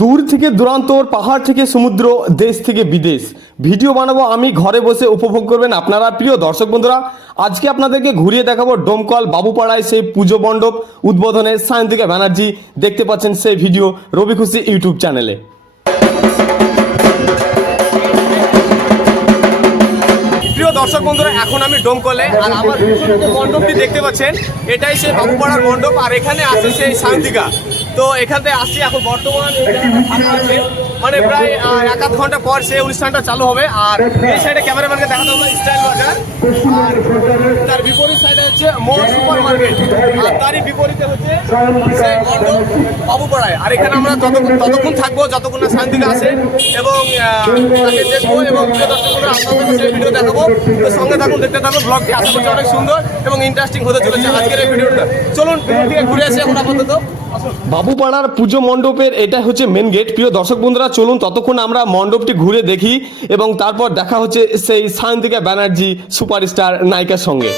দূর থেকে দূরান্তর পাহাড় থেকে সমুদ্র, দেশ থেকে বিদেশ। ভিডিও বানাবো আমি, ঘরে বসে উপভোগ করবেন আপনারা প্রিয় দর্শক বন্ধুরা। আজকে আপনাদেরকে ঘুরিয়ে দেখাবো ডোমকল, বাবুপাড়ায় সেই পুজো মণ্ডপ উদ্বোধনে সায়ন্তিকা ব্যানার্জি দেখতে পাচ্ছেন সেই ভিডিও রবি খুশি ইউটিউব চ্যানেলে প্রিয় দর্শক বন্ধুরা, এখন আমি ডোমকলে, আর আমার মণ্ডপটি দেখতে পাচ্ছেন, এটাই সেই বাবুপাড়ার মণ্ডপ, আর এখানে আছে সেই সায়ন্তিকা। তো এখান থেকে আসছি এখন বর্তমান। মানে প্রায় এক আধ ঘণ্টা পর সেই অনুষ্ঠানটা চালু হবে। আর এই সাইডে ক্যামেরাম্যানকে দেখাতে হবে স্টাইল বাজার। আর তার বিপরীত সাইডে হচ্ছে মোর সুপার মার্কেট আর তারই বিপরীতে হচ্ছে বাবুপাড়ায়। আর এখানে আমরা ততক্ষণ ততক্ষণ থাকব যতক্ষণ না শান্তিকা আসে। এবং তাকে দেখব এবং আপনাদের ভিডিও দেখাবো। তো সঙ্গে থাকুন দেখতে থাকুন। ব্লগটি আশা করছি অনেক সুন্দর এবং ইন্টারেস্টিং হতে চলেছে আজকের এই ভিডিওটা চলুন ভিডিও থেকে ঘুরে আসি এখন আপাতত। বাবুপাড়ার পুজো মণ্ডপের এটা হচ্ছে মেন গেট প্রিয় দর্শক বন্ধুরা, চলুন ততক্ষণ আমরা মণ্ডপটি ঘুরে দেখি এবং তারপর দেখা হচ্ছে সেই সায়ন্তিকা ব্যানার্জি সুপারস্টার নায়িকার সঙ্গে।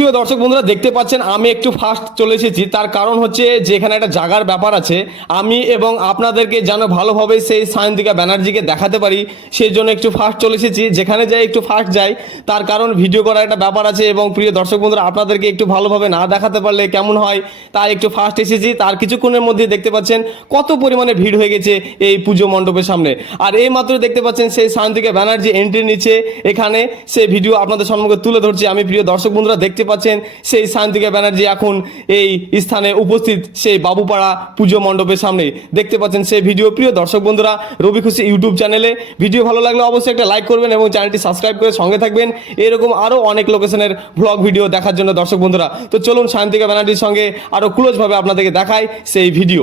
প্রিয় দর্শক বন্ধুরা, দেখতে পাচ্ছেন, আমি একটু ফার্স্ট চলে এসেছি। তার কারণ হচ্ছে যে এখানে একটা জাগার ব্যাপার আছে, আমি এবং আপনাদেরকে যেন ভালোভাবে সেই সায়ন্তিকা ব্যানার্জিকে দেখাতে পারি, সেই জন্য একটু ফার্স্ট চলে এসেছি। যেখানে যাই, একটু ফার্স্ট যাই, তার কারণ ভিডিও করার একটা ব্যাপার আছে এবং প্রিয় দর্শক বন্ধুরা, আপনাদেরকে একটু ভালোভাবে না দেখাতে পারলে কেমন হয়, তাই একটু ফার্স্ট এসেছি। তার কিছুক্ষণের মধ্যে দেখতে পাচ্ছেন, কত পরিমাণে ভিড় হয়ে গেছে এই পুজো মণ্ডপের সামনে। আর এই মাত্র দেখতে পাচ্ছেন, সেই সায়ন্তিকা ব্যানার্জি এন্ট্রি নিচ্ছে, এখানে সেই ভিডিও আপনাদের সম্মুখে তুলে ধরছি। আমি প্রিয় দর্শক বন্ধুরা, দেখতে পাচ্ছেন সেই সায়ন্তিকা ব্যানার্জি এখন এই স্থানে উপস্থিত সেই বাবুপাড়া পুজো মণ্ডপের সামনে। দেখতে পাচ্ছেন সেই ভিডিও। প্রিয় দর্শক বন্ধুরা, রবি খুশি ইউটিউব চ্যানেলে ভিডিও ভালো লাগলে অবশ্যই একটা লাইক করবেন এবং চ্যানেলটি সাবস্ক্রাইব করে সঙ্গে থাকবেন। এরকম আরও অনেক লোকেশনের ব্লগ ভিডিও দেখার জন্য দর্শক বন্ধুরা। তো চলুন সায়ন্তিকা ব্যানার্জির সঙ্গে আরও ক্লোজভাবে আপনাদেরকে দেখায় সেই ভিডিও।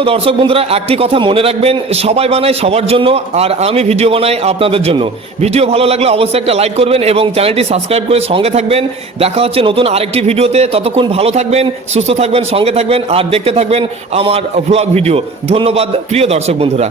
প্রিয় দর্শক বন্ধুরা, একটি কথা মনে রাখবেন, সবাই বানায় সবার জন্য, আর আমি ভিডিও বানাই আপনাদের জন্য। ভিডিও ভালো লাগলে অবশ্যই একটা লাইক করবেন এবং চ্যানেলটি সাবস্ক্রাইব করে সঙ্গে থাকবেন। দেখা হচ্ছে নতুন আরেকটি ভিডিওতে, ততক্ষণ ভালো থাকবেন, সুস্থ থাকবেন, সঙ্গে থাকবেন, আর দেখতে থাকবেন আমার ভ্লগ ভিডিও। ধন্যবাদ, প্রিয় দর্শক বন্ধুরা।